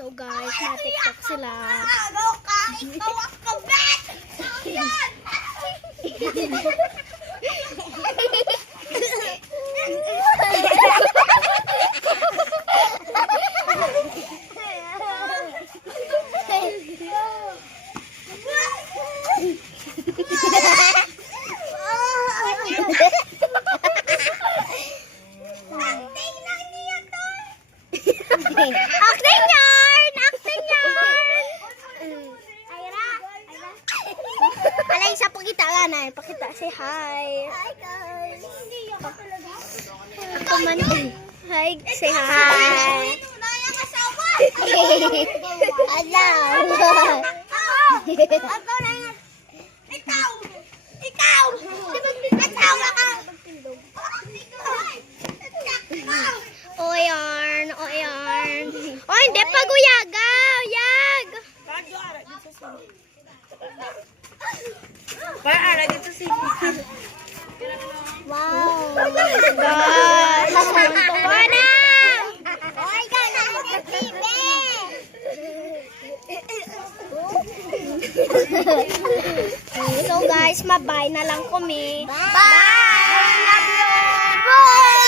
So guys, na-tiktok sila. Acting yarn! Acting yarn! Alay, isa pakita ka na. Pakita, say hi. Hi guys. Ako man. Hi, say hi. Alam. Ako na yan. Ikaw! Ikaw! Asawa ka! O yarn, o yarn. O hindi, paguyaga. Uyag. Para dito si Wow. Guys, tuwa na. Oy, ganun TV. So guys, mabay na lang kami. Bye. Love you.